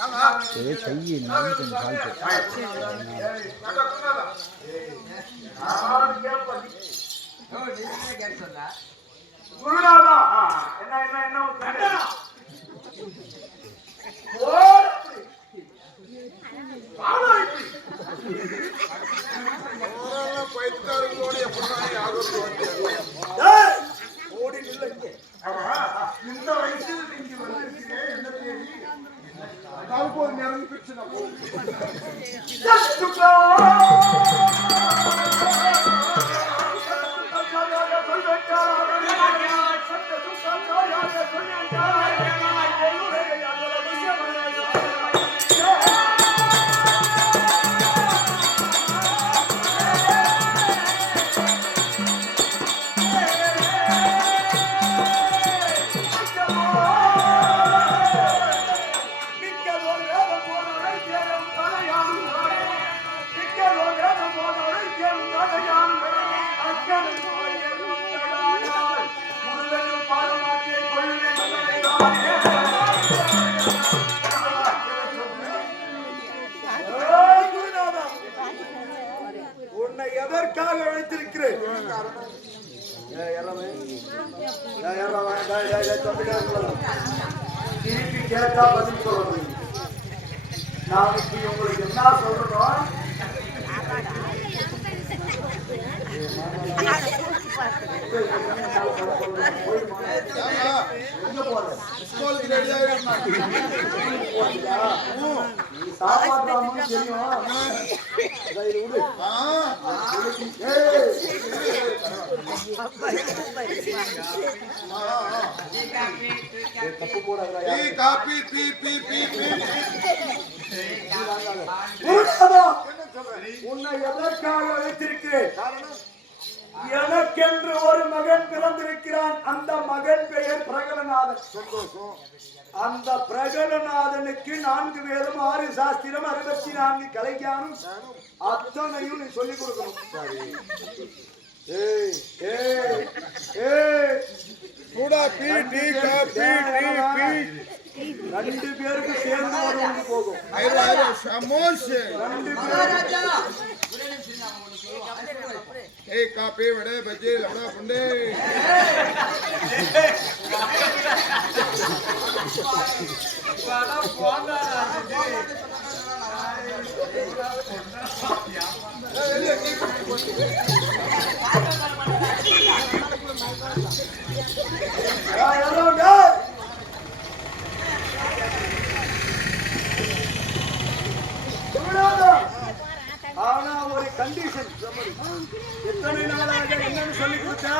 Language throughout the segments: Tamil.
கையை கொஞ்சம் இந்த வயசில் நீங்க வந்திருக்கிறேன் என்ன தேடி ஒரு நிறந்து பிரிச்சு நான் உன்னை எதற்காக அழைத்திருக்கிறேன்? திருப்பி கேட்டா பதில் சொல்லணும். நாளைக்கு உங்களுக்கு என்ன சொல்றோம்? உன்னை எதற்காக வைத்திருக்கிறேன்? எனக்கென்று ஒரு மகன் பிறந்திருக்கிறான். அந்த மகன் பெயர் பிரகலநாதன். அந்த பிரகலநாதனுக்கு 4 வேதம் 6 சாஸ்திரம் 64 கலைஞானம் அத்தனையும் நீ சொல்லிக் கொடுக்கணும். ரெண்டு பேருக்கு சேர்ந்து ஒன்று போகும். காப்பி வடை பஜ்ஜி லவடா புண்டை ஆனா ஒரு கண்டிஷன். எத்தனை நாளாக என்னன்னு சொல்லி கொடுத்தா?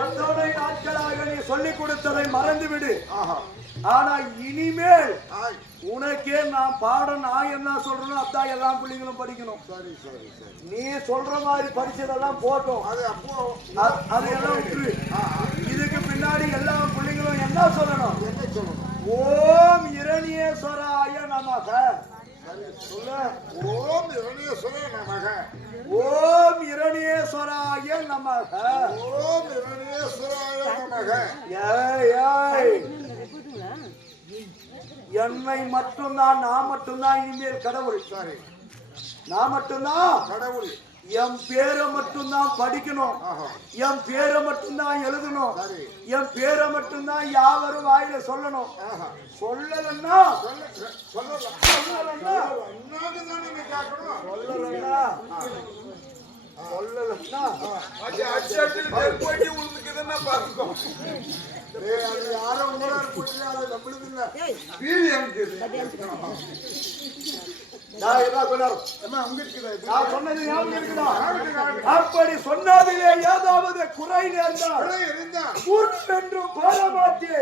எத்தனை நாட்களாக நீ சொல்லிக் கொடுத்ததை மறந்துவிடு. ஆனா இனிமேல் உனக்கே நான் பாடம் நான் என்ன சொல்றேனோ அதான் எல்லா பிள்ளைங்களும் படிக்கணும். நீ சொல்ற மாதிரி படிச்சதெல்லாம் போட்டோம், அது எல்லாம் விட்டுரு. இதுக்கு பின்னாடி எல்லா பிள்ளைங்களும் என்ன சொல்லணும்? ஓம் இரணியேஸ்வராய நமக. சொல்ல ஓம் இரணியேஸ்வராய நமக. ஓம் இரணியேஸ்வராய நமக. ஓம் இரணியேஸ்வராய நமக. என்னை மட்டும்தான், நான் மட்டும்தான் இனிமேல் கடவுள். சரி, நான் மட்டும்தான் கடவுள். என் பேரை மட்டும்தான் படிக்கணும், என் பேரை மட்டும்தான் எழுதணும், என் பேரை மட்டும்தான் யாவரும் வாயில சொல்லணும். சொல்லலன்னா அப்படி சொன்னதிலே ஏதாவது குறை நேர்ந்தால் என்றும் பாரமாட்டே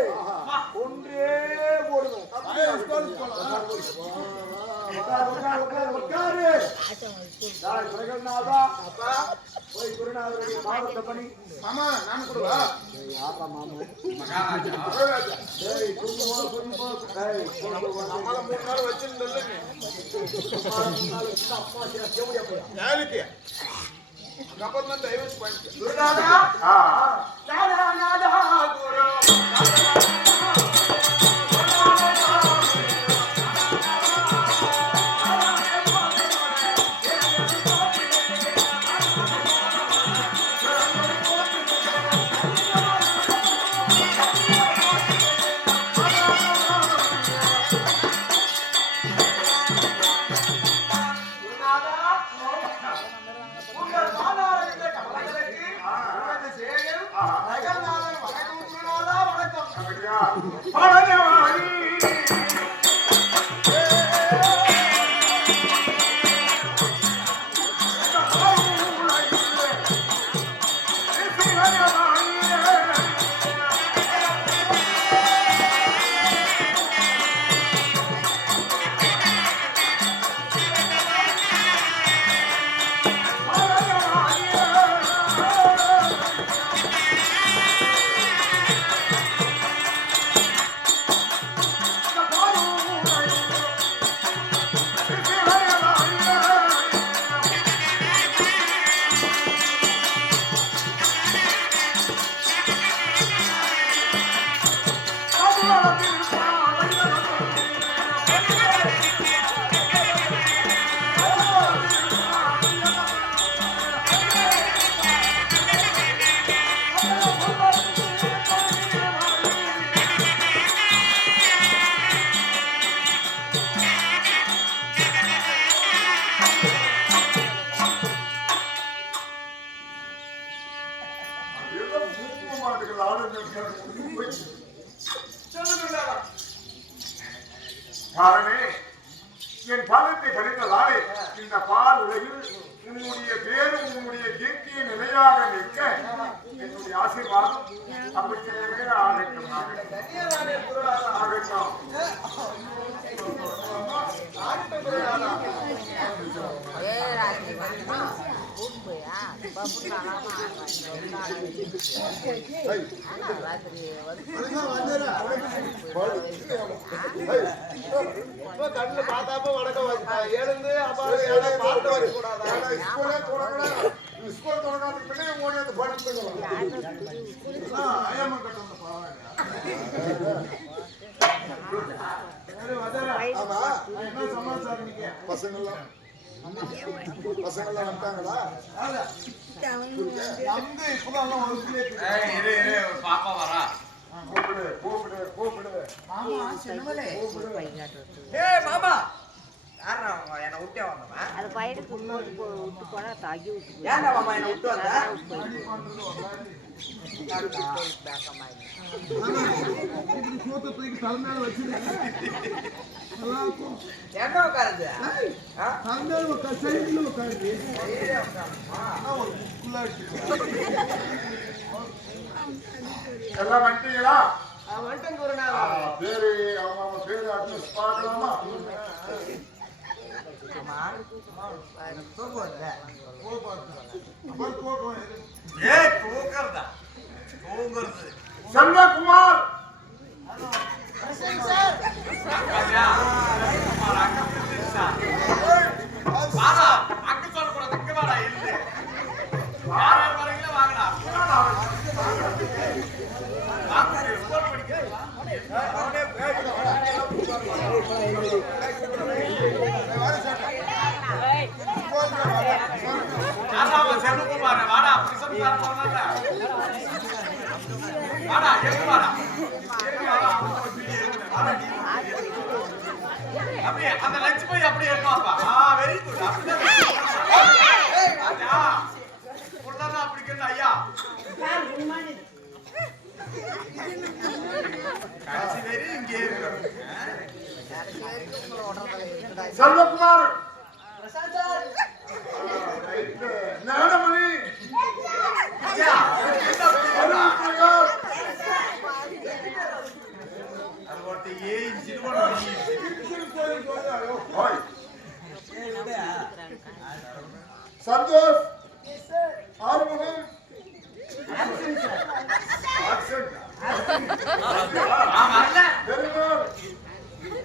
ஒன்றே போடணும். போய் குருநாதருடைய பாவத்தை பண்ணி மாமா நான் கொடுவா. ஜெகநாதன் வணக்கம் குருநாதா வணக்கம். அப்படியா? பழனிவாணி. பாரமே, என் பாதத்தை கணித்ததாலே இந்த பால் உலகில் உன்னுடைய பேரும் உன்னுடைய கீர்த்தியை நிலையாக நிற்க என்னுடைய ஆசீர்வாதம் அப்படியே ஆகட்டும் ஆகட்டும். கண்ணு பார்த்தாப்ப வணக்கம் எழுந்து பார்த்து வைக்க கூடாது. ஸ்கூல் தொடங்காதுக்கு பின்னாடி ஓடி வந்து படிச்சுக்கலாம். ஐயம்மன் கட்டம் என்ன சமாச்சாரம் நீங்க பசங்கள்லாம் வந்துட்டாங்களா? இப்பதான் ஒரு பாப்பா வரா. கூப்பிடு கூப்பிடு கூப்பிடு. மாமா என்ன விட்டே வந்தமா அது பையனுக்கு விட்டு போனா தாக்கி விட்டு ஏன்டா மாமா என்ன விட்டு வந்த என்ன உட்காருது எல்லாம் வந்துட்டீங்களா? வந்துட்டேன் குருநாதா. பேரு அவங்க பேரு அட்ரஸ் பார்க்கலாமா? செல்வகுமார் அங்க சொல்லக்கூடாது, இங்க வாடா இல்லை வாங்கினா செல்வகுமார் வாடா வாடா எங்க வாடா அப்படியே அந்த லட்சுமி போய் அப்படியே இருப்பாப்பா. Very good. அப்படிதான் அப்படி ஐயா கடைசி வெறி இங்கே இருக்கு. செல்வகுமார் ஞானமணி அது ஒருத்தர் ஏஞ்சிட்டு சந்தோஷ் ஆறுமுகம்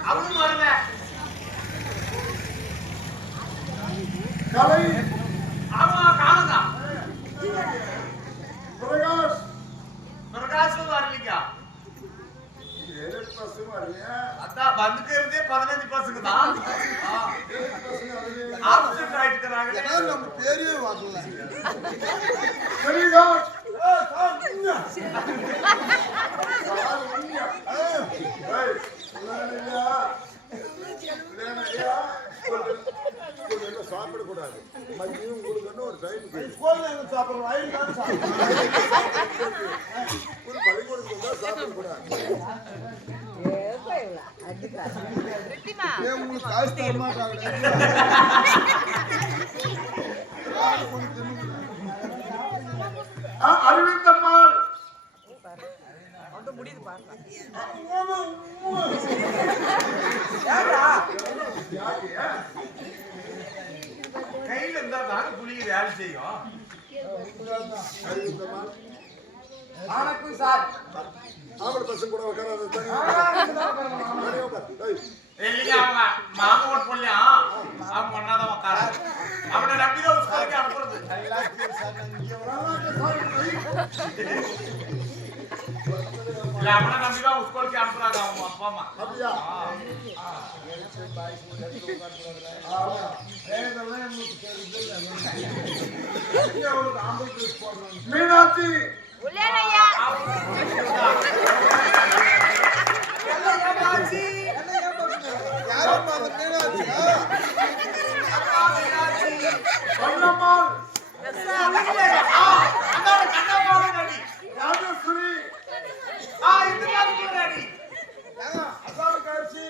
அவனும் வரல. கலை ஆமா காணுங்க. பிரகாஷ் பிரகாஷும் வரலீங்க. அதான் வந்துக்கிறதே 15 பசங்க தான். ஆப்சென்ட் ஆயிட்டுறாங்க. நம்ம பேரே வரல. சாப்பிடக்கூடாது. மதியம் உங்களுக்கு ஒரு டைம் சாப்பிடுறோம். உங்களுக்கு காசு தர மாட்டாங்க. அறிவித்தம்மாள் முடியுது பாருங்க. கையில இருந்தா தானே புளிய வேலை செய்யும். வணக்கம் சார். ஆம்பளை பசங்க கூட உட்காராத. இல்லைங்க அவங்க மாங்க ஓட் பண்ணலையா அவன் பண்ணாதான் உட்கார அவனை நம்பிதான் உஸ்கோலுக்கு அனுப்புறது. இல்ல அவனை நம்பிதான் உஸ்கோலுக்கு அனுப்புறாங்க அவங்க அப்பா அம்மா. அப்படியா? மீனாட்சி யாரும் அந்த மீனாட்சியா? பொன்னம்மாள் கண்ணம்மாவும் நடி. ராஜேஸ்வரி இந்த மாதிரி நடி. அசாம் காட்சி.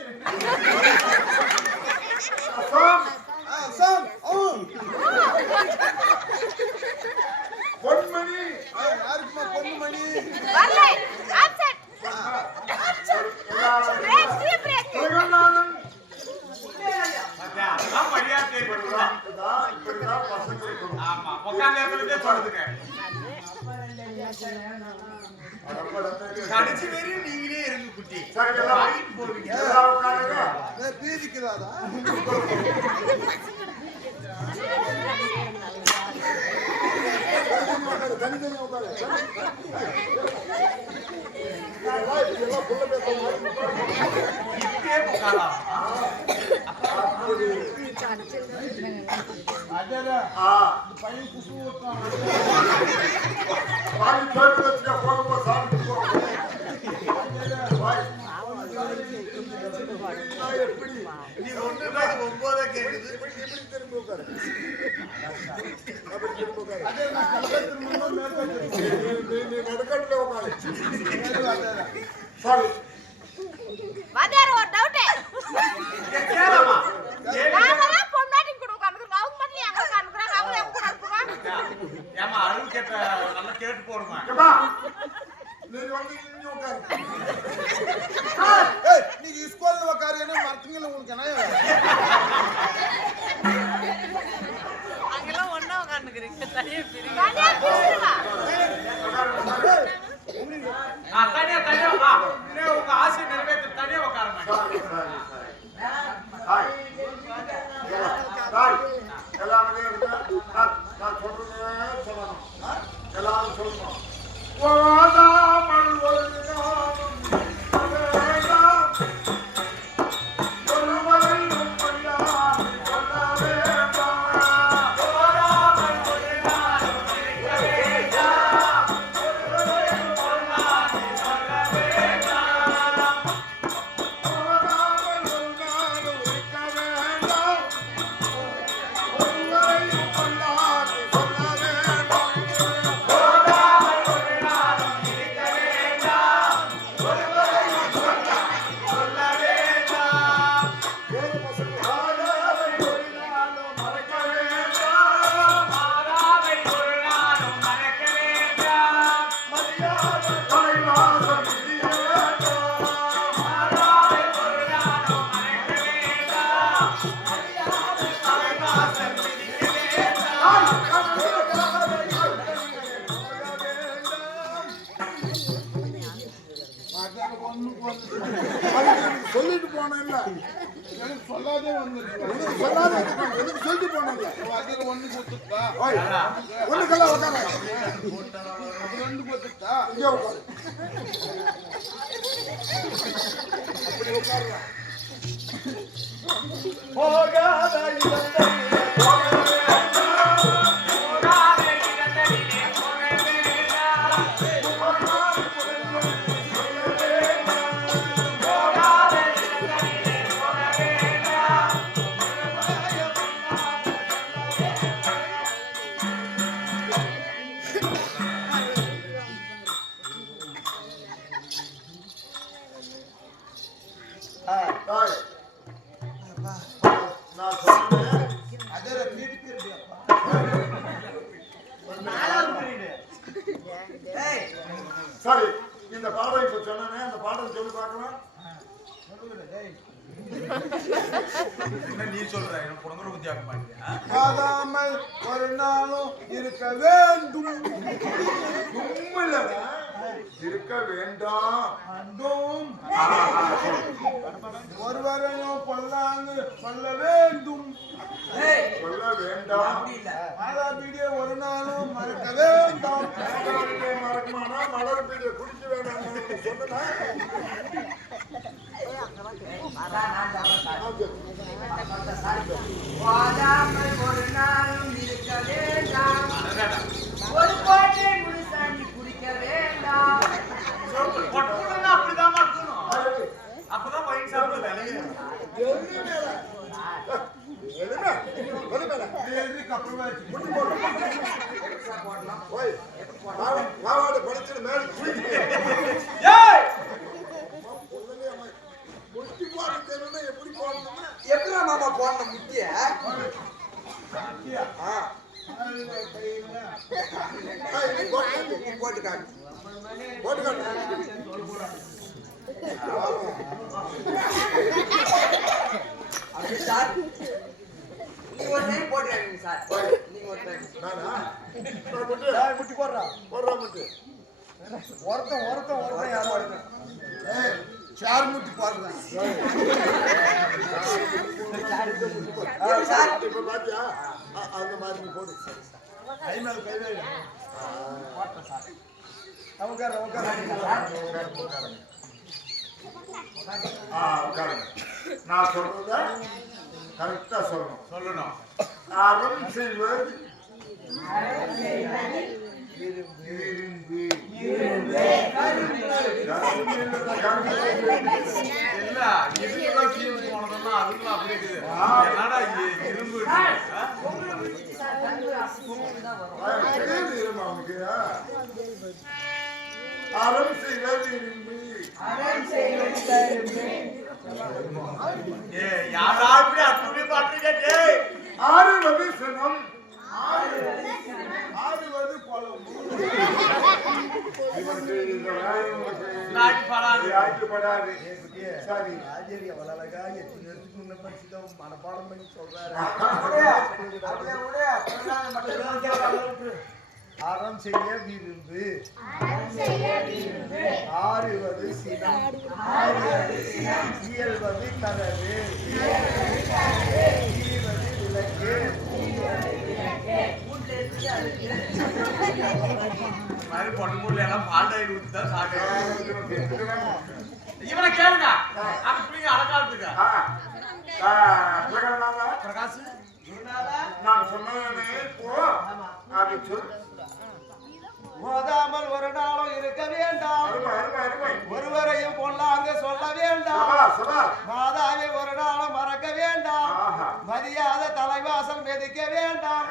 அசாம் அசாம். பொன்மணி யாருக்குமா பொண்ணுமணி? ஜெகநாதன் அதான் மரியாதை ஏற்படுத்தும். இப்படிதான் பசங்க இருக்கணும். ஆமா உட்கார்ந்து இடத்துலயே சொல்லுதுங்க. கடைசி வரையும் நீங்களே இருங்க குட்டி. சரி எல்லாம் வாங்கிட்டு போவீங்க. எல்லாம் உட்காருங்க. பீதிக்குதாதா? தனித்தனியா உட்காரு. இதெல்லாம் புள்ள பேச இப்படியே உட்காரலாம். பையன் குசு ஊட்டான். வாங்கி போயிட்டு வச்சுக்க போகும்போது சாப்பிட்டு போகும். எப்படி நீ ஒண்ணு 9 கேக்குது. இப்படி திரும்பி உட்காரு. அப்படி திரும்பி உட்காரு. நான் கலகத்தில் முன்னா மேற்கொண்டு நீ நடுக்கட்டுல உட்காரு. சரி வாத்தியார் ஒரு டவுட் கேளமா. நாம பொண்டாட்டி கூட உட்கார்ந்துறோம் அவங்க மட்டும் எங்க உட்கார்ந்துறாங்க அவங்க எங்க உட்கார்ந்துறாங்க ஏமா அருள் கேட்ட நல்லா கேட்டு போடுமா. ஏம்மா, நீ வந்து இங்க உட்காரு. ஏய் நீங்க ஸ்கூல்ல உட்காரு என்ன மறக்கீங்களா உங்களுக்கு என்ன? அங்கெல்லாம் ஒண்ணா உட்கார்ந்துக்கிறீங்க தனியா பிரிங்க. வாத்தியார் பேசுறா தனியா தனியா வா. உங்க ஆசை நிறைவேற்ற தனியா உட்காருமா. ஹாய் ஹாய் எல்லாமே இருக்கு. நான் சொல்றேன் சொல்லணும். எல்லாரும் சொல்லணும். ஓடாமல் ஒரு நாளும் வேண்டாம். ஒருவரையும் கொல்லாமல் கொல்ல வேண்டாம். ஓடாமல் ஒரு நாளும் இருக்க வேண்டாம். ஒருவரையும் கொல்லாமல் சொல்ல வேண்டாம். ஓடாமல் ஒரு நாளும் இருக்க வேண்டாம். ஒருவரையும் கொல்லாமல் கொல்ல வேண்டாம். ஓடாமல் ஒரு நாளும் இருக்க வேண்டாம். ஒருவரையும் கொல்லாமல் சொல்ல வேண்டாம். ஆடாமை ஒரு நாளும் மறக்க வேண்டாம். மாறாவை ஒரு நாளும் மறக்க வேண்டாம். மரியாதை தலைவாசம் விதிய வேண்டாம். மாறாவை ஒரு நாளும் மறக்க வேண்டாம். மரியாதை தலைவாசல் விதிக்க வேண்டாம். சொல்லிட்டு போனேன்ல. எனக்கு சொல்லாதே வந்துருச்சு. எனக்கு சொல்லாதே எனக்கு சொல்லிட்டு போனேன்ல. அதில் ஒண்ணு கொடுத்துட்டா. ஓய் ஒண்ணுக்கெல்லாம் உட்கார. அது ரெண்டு கொடுத்துட்டா. இங்கே உட்காரு. அப்படி உட்காருங்க. போகாத இடத்திலே போக வேண்டாம். போகாத இடங்களிலே போக வேண்டாம். போகாத இடங்களிலே போக வேண்டாம். ஆ சரி இந்த பாடம் இப்ப சொன்னேனே அந்த பாடம் சொல்லி பார்க்கலாம். என்ன நீ சொல்ற எனக்கு புடங்குற புத்தி ஆக மாட்டியா? மாதாமல் ஒரு நாளும் இருக்க வேண்டும். உண்மையிலடா இருக்க வேண்டாம். ஒருவரையும் கொல்ல வேண்டும். சொல்ல வேண்டாம். மாதா பீடியை ஒரு நாளும் மறக்க வேண்டாம். மறக்குமானா மலர் பீடியை குடிக்க வேண்டாம் சொன்னா வாழாமல் ஒரு நாளும் இருக்க வேண்டாம். ஒரு கோட்டை முழுசாண்டி குடிக்க வேண்டாம். பொட்டுன்னா அப்படிதான் இருக்கணும். அப்பதான் வயிறு சாப்பிட வேலையே. எப்படிடா மாமா போடணும் முக்கிய போட்டுக்காங்க அப்படி சார் நீங்க ஒரு டைம் போட்டுக்காங்க சார். நீங்க ஒரு டைம் முட்டி போடுறா ஒருத்தன் யாரும் சார் முட்டி பாடுறேன். இப்ப பாத்தியா அந்த மாதிரி நீ போடு. கை மேல உட்காருங்க. உட்காருங்க. நான் சொல்றத கரெக்டா சொல்லணும். அறம் செய்வது இல்ல இதுதான் கீழே போனதுன்னா அதுவும் அப்படி இருக்குது. என்னடா இரும்பு அவனுக்கு அறம் செய்வது இரும்பு. யாரா இப்படி அப்படி பாட்டுருக்கே. ஆறுவது சினம். ஆறுவது பழம். ஆய்வுப்படாது. சரி மனப்பாடம் பண்ணி சொல்றாரு. அறம் செய்ய விரும்பு. ஆறுவது சினம். இயல்வது கதவு. ஈவது விளக்கு. மாதிரி பொண்ணு பொண்ணு எல்லாம் பால்டாயில் ஊற்றிதான் சாப்பிட்டு இவனை கேளுங்க. அது பிள்ளைங்க அடக்காலத்துக்கு பிரகாஷ் நான் சொன்னே போ. அப்படி சொல். மோதாமல் ஒரு நாளும் இருக்க வேண்டாம். ஒருவரையும் பொல்லாங்க சொல்ல வேண்டாம். மாதாவை ஒரு நாளும் மறக்க வேண்டாம். மதியாத தலைவாசல் மிதிக்க வேண்டாம்.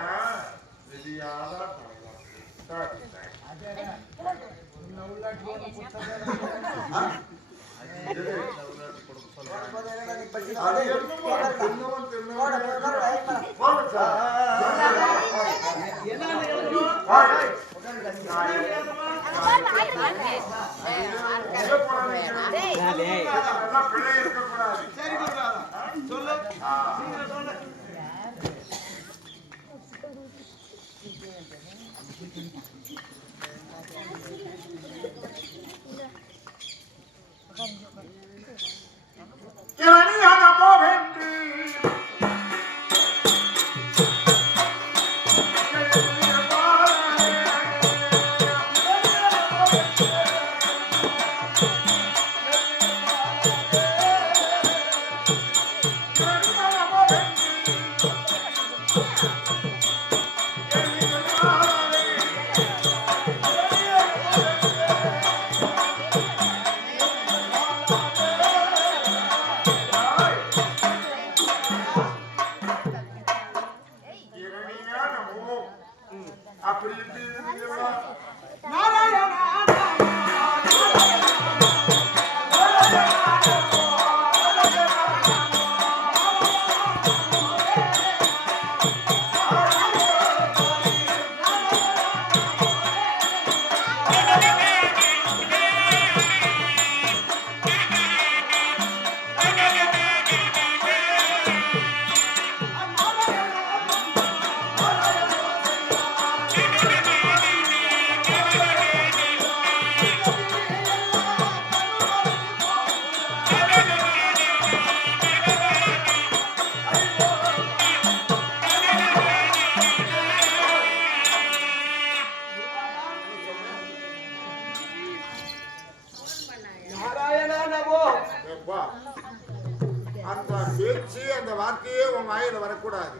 இந்த வார்த்தையே உன் வாயில வரக்கூடாது.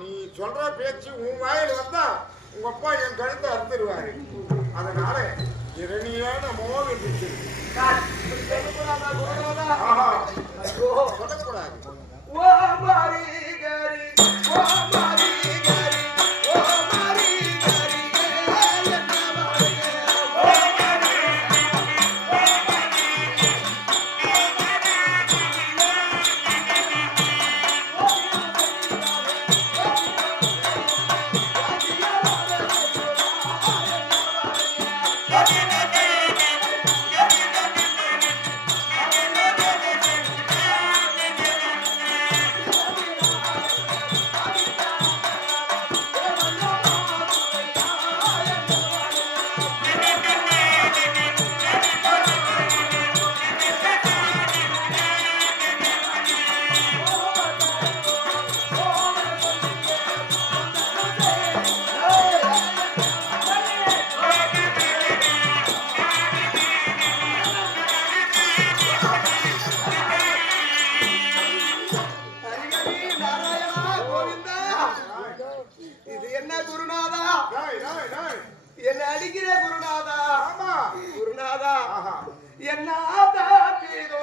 நீ சொல்ற பேச்சு உன் வாயில வந்தா உங்க அப்பா என் கழுத்தை அறுத்துருவாரு. அதனால இரணியான மோகம் சொல்லக்கூடாது. ஓ மாரி கரி ஓ மாரி கரி ஓ மாரி கரி என்ன மாரி ஓ மாரி என்ன அடிக்கிற குருநாதா குருநாதா என்ன ஆதாதீதோ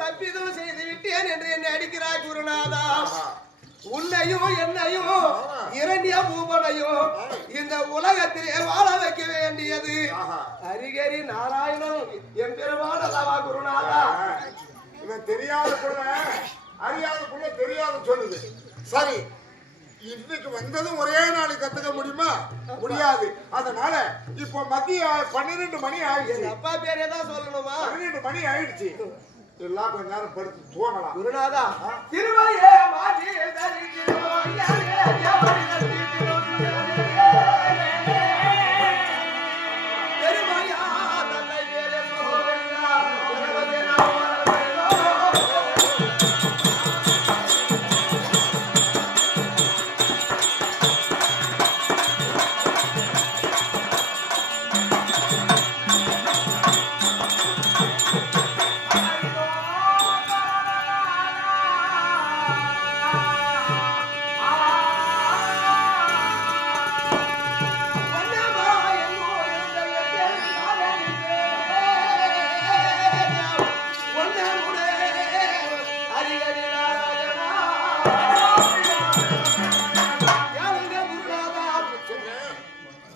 தப்பிதம் செய்து விட்டேன் என்று என்னை அடிக்கிறாய் குருநாதா. உன்னையும் என்னையும் இரண்டிய பூபனையும் இந்த உலகத்திலே வாழ வைக்க வேண்டியது ஹரிஹரி நாராயணன் என் பெருமாள் அல்லவா குருநாதா. இவன் தெரியாத புள்ள அறியாத புள்ள தெரியாத சொல்லுது. சரி, இன்னைக்கு வந்ததும் ஒரே நாள் கத்துக்க முடியுமா? முடியாது. அதனால இப்போ மதிய 12 மணி ஆயிடுச்சு. அப்பா பேரே தான் சொல்லணுமா? 12 மணி ஆயிடுச்சு. எல்லாம் கொஞ்ச நேரம் படுத்து தூங்கலாம். குருநாதா திருவையே மாஜி தரிக்கிறோ யாரே தேவரி தரிக்கிறோ பெருமையா தன்னை பேரே சோதனா உலகமே நாம் வரவேலோ.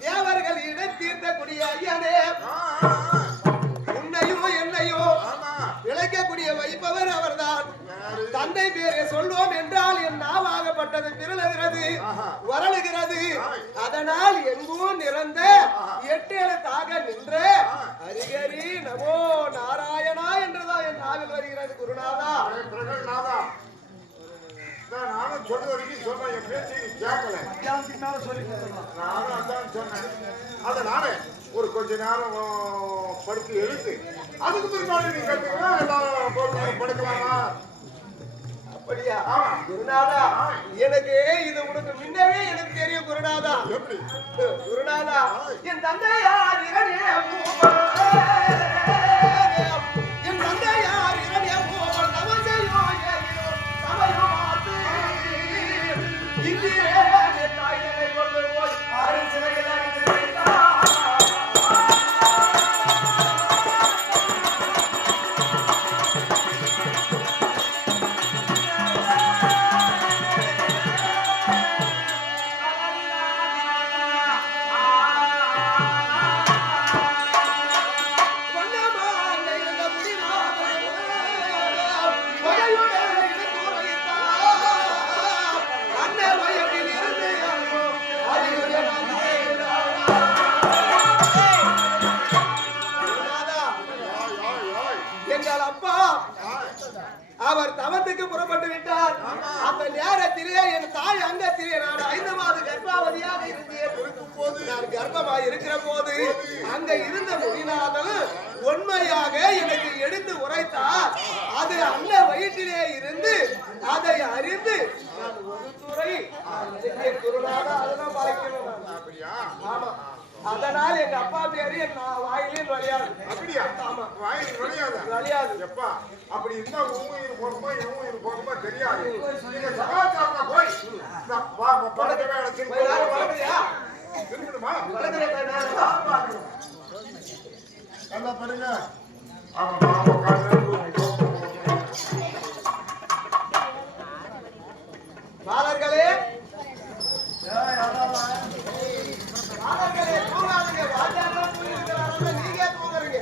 தேவர்கள் இடம் தீர்த்தக்கூடிய ஐயனே, உன்னையும் என்னையும் விளைக்கக்கூடிய வைப்பவர் அவர்தான். தந்தை பேரை சொல்வோம் என்றால் என் நாவாகப்பட்டது பிறழுகிறது வரலுகிறது. அதனால் எங்கும் நிறந்த 8 எழுத்தாக நின்ற ஹரிஹரி நமோ நாராயணா என்றுதான் என் நாவில் வருகிறது குருநாதா. நானும் சொல்ற வரைக்கும் சொன்ன என் பேச்சு கேட்கல. நானும் அதான் சொன்னேன். அதனால ஒரு கொஞ்ச நேரம் படுத்து எழுத்து அதுக்கு பிற்பாடு நீ கத்துக்கலாம். எல்லாரும் படுக்கலாமா? அப்படியா குருநாதா? எனக்கு இது உனக்கு முன்னவே எனக்கு தெரியும் குருநாதா. எப்படி குருநாதா என் தந்தையார் இரணிய என் தந்தையார் இரணிய நமசையோ சமயோ மாத்து இந்திரே தாயினை கொண்டு போய் அரசியல் அவர் தவத்துக்கு புறப்பட்டு விட்டார். அந்த நேரத்திலே என் தாய் அங்கத்திலே நான் 5 மாத கர்ப்பாவதியாக இருந்தேன். நான் கர்ப்பமாய் இருக்கிற போது அங்க இருந்த முனிநாதன் உண்மையாக எனக்கு எடுத்து உரைத்தார். அது அன்ன வயிற்றிலே இருந்து அதை அறிந்து நான் ஒரு துறை குருநாத அதெல்லாம் பழைக்கணும். ஆமா, அதனால் எங்க அப்பா பேரு நான் வாயிலே நுழையாது. அப்படியா? ஆமா, வாயில் நுழையாது. எப்பா அப்படி இருந்தா உயிர் போகுமா என் உயிர் போகுமா தெரியாது. நீங்க சமாச்சாரத்தை போய் பழக்கவே வளர்க்குறியா? இருக்கணுமா? நல்லா பாருங்க. மாணவர்களே தூங்காதீங்க. வாத்தியாரெல்லாம் தூங்கிருக்கிறாங்க, நீங்க தூங்குறீங்க.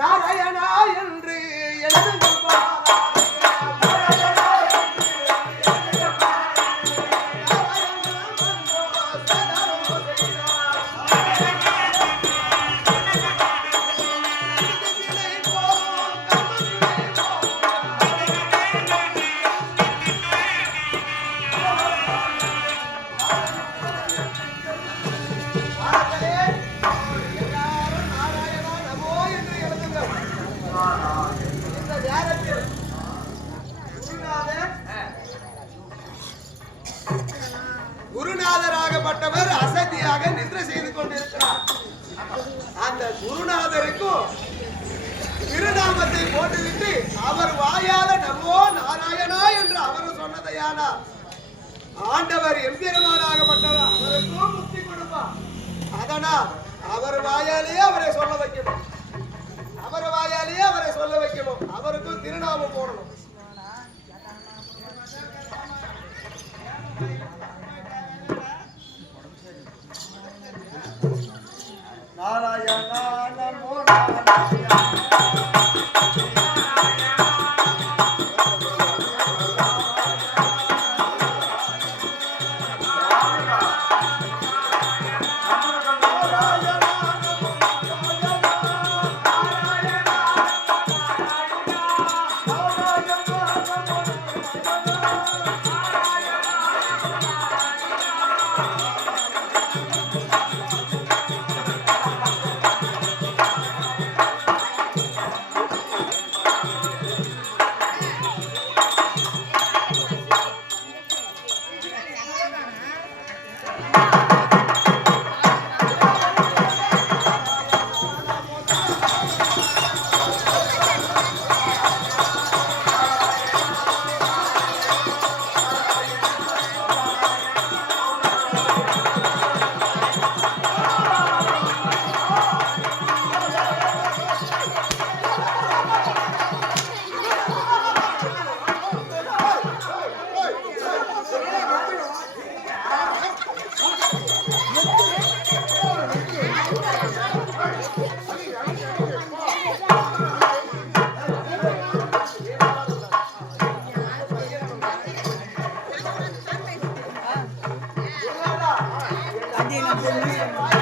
நாராயணா என்று எழுதுங்கள் குருநாதராகப்பட்டவர் அசதியாக நின்று செய்து கொண்டிருக்கிறார். அந்த குருநாதருக்கும் திருநாமத்தை போட்டுவிட்டு அவர் வாயால நமோ நாராயணா என்று அவர் சொன்னதையானால் ஆண்டவர் எம்பெருமானாகப்பட்டவர் அவருக்கும் முக்தி கொடுப்பார். அதனால் அவர் வாயாலேயே அவரை சொல்ல வைக்கணும். அவர் வாயாலேயே அவரை சொல்ல வைக்கணும். அவருக்கும் திருநாமம் போடணும். நாராயணா நமோ நாராயணா வாயால